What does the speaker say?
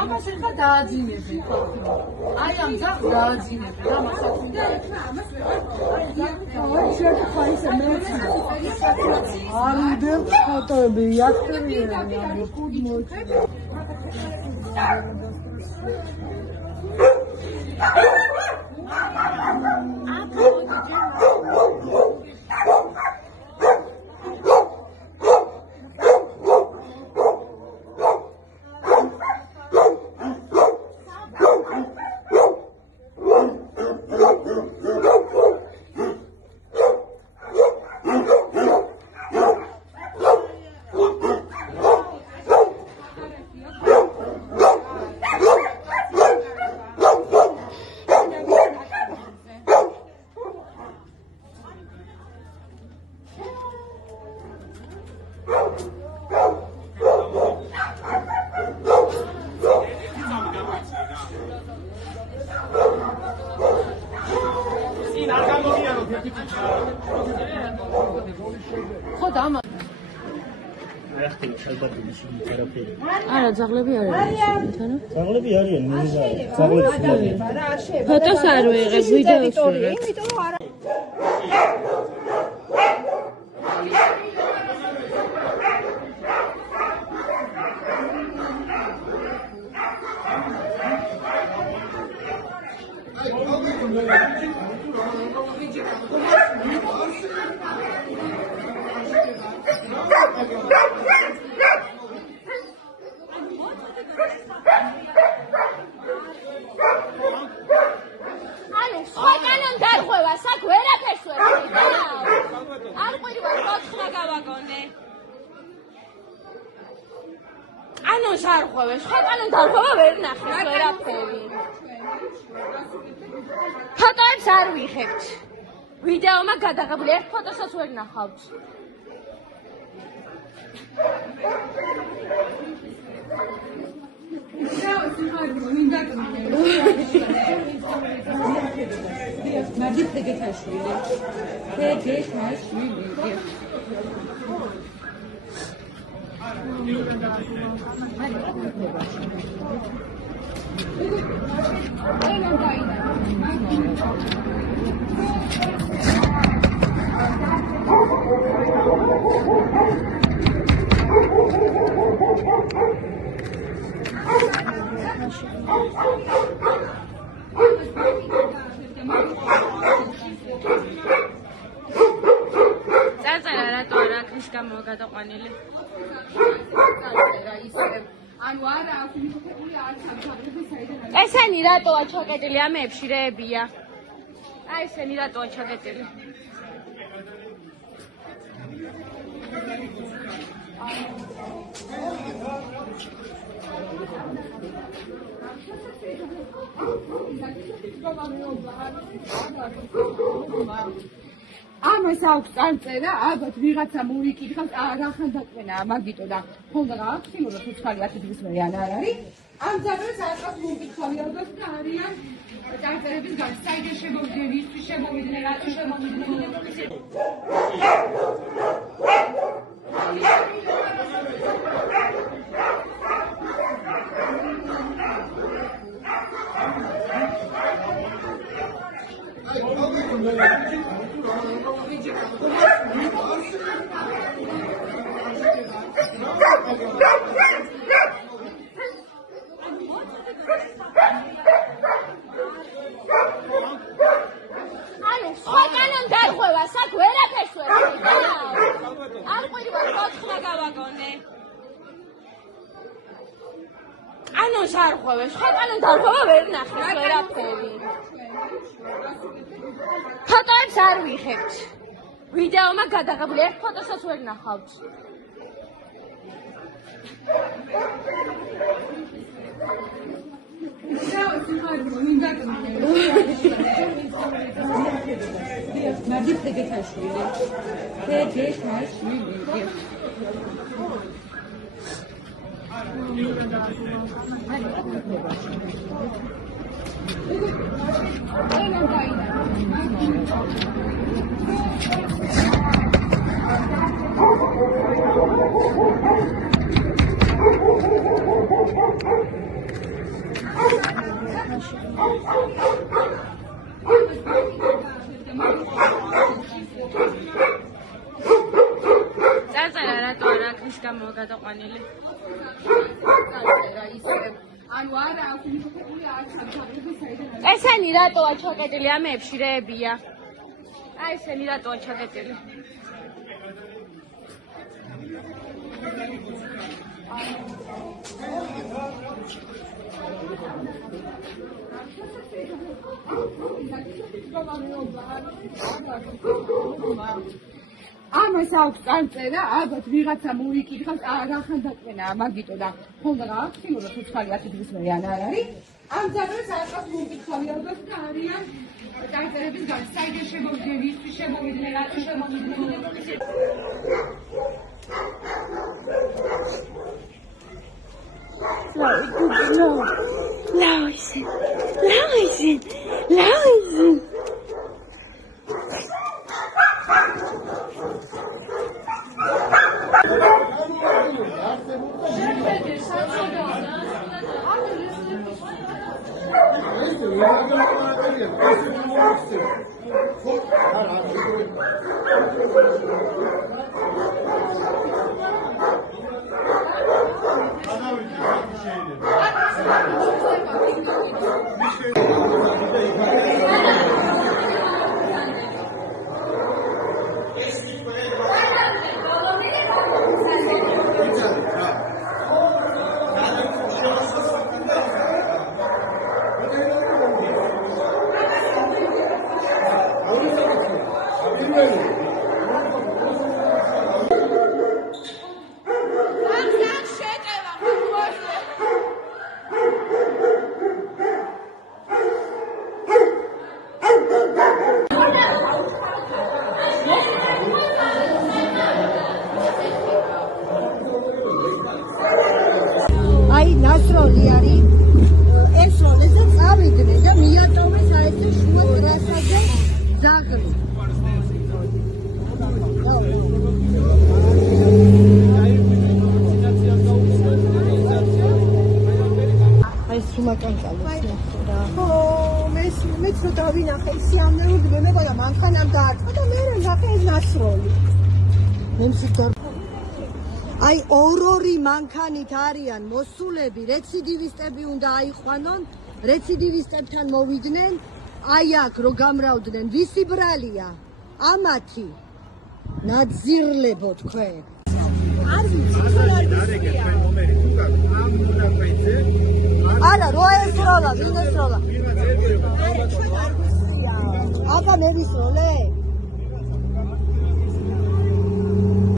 ამას ხა დააძინები ხო? აი ამ ძაღლს დააძინები და მასაკუნდა. არუდებ ფოტოები იახტებიან კუდმოჩი. არა, ძაღლები არ არიან. ძაღლები არიან, ძაღლები. ფოტოს არ ვიღებ, ვიდეოს ვიღებ. იმიტომ არა ფოტოებს არ ვიღებთ. ვიდეომა გადაღებული ერთ ფოტოსაც ვერ ნახავთ. წარწერა რატო არ აქვს ის გამო გადაყვანილი? ანუ არა აქვს მიხებული არ სამთავრობო საიდან ესენი რატოა ჩაკეტილი ამეებში რეებია? აი ესენი რატოა ჩაკეტილი? ამას აქვს წარწერა, ალბათ ვიღაცა მოიკითხავს, რახან დაკვენაა მაგიტო და ხონდა რა აქვს იმო რომ ცოცხალი 10 დღის მერე არ არის. ამ ძალებს აყავს მომკითხავი ალბათ და არიან წარწერების გარშე. საიდან შემოვიდნენ, ვისთვის შემოვიდნენ, რატო შემოვიდნენ? ანუ სხვა კანონ დარღვევა, საკ ვერაფერს ვერ ვიყავ. არ ყვირივა ხოთხმა გავაგონე. კანონს არ ღვევე, სხვა კანონ დარღვევა ვერ ნახე, ვერაფერი. ფოტოებს არ ვიღებთ. ვიდეომა გადაღებული, ერთ ფოტოსაც ვერ ნახავთ. წარწერა რატო არ აქვს ის გამო გადაყვანილი? ანუ არა აქვს მიხებული არ სამთავრობო საიდან ესენი რატოა ჩაკეტილი ამეებში რეებია? აი ესენი რატოა ჩაკეტილი? ამას აქვს წარწერა, ალბათ ვიღაცა მოიკითხავს, რახან დაკვენაა მაგიტო და ხონდა რა აქვს იმო რომ ცოცხალი 10 დღის მერე არ არის. ამ ძალებს აყავს მომკითხავი ალბათ და არიან წარწერების გარშე. საიდან შემოვიდნენ, ვისთვის შემოვიდნენ, რატო შემოვიდნენ? აი ნასროლი არის ეს როლეზე წავიდნენ და მიატოვეს აი ეს შუა ტრასაზე ზაღლი. აი სუმაკან წავიდნენ რა. ხო, მე ცოტა ვინახე სიამოვნებოდ მე მეგონა მანქანამ დაარტყა და მე რა ნახე ეს ნასროლი. მე მსიტარ აი ორ-ორი მანქანით არიან მოსულები, რეციდივისტები უნდა აიყვანონ, რეციდივისტებთან მოვიდნენ, აი აქ რო გამრავდნენ, ვისი ბრალია? ამათი. ნაძირლებო თქვენ. არ ვიცი, არა, რო ესროლა, ვინ ესროლა? აბა მე ვისროლე?